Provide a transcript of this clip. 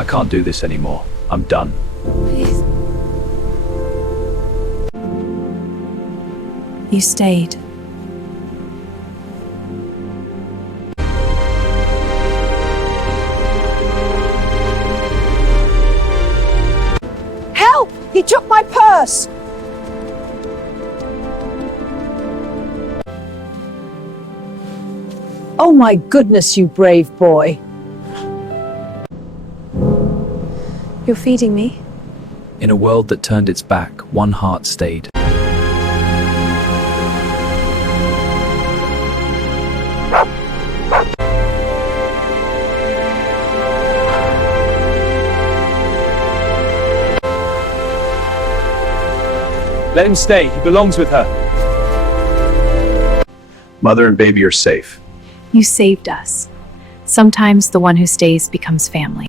I can't do this anymore. I'm done. Please. You stayed. Help! He took my purse! Oh my goodness, you brave boy. You're feeding me? In a world that turned its back, one heart stayed. Let him stay. He belongs with her. Mother and baby are safe. You saved us. Sometimes the one who stays becomes family.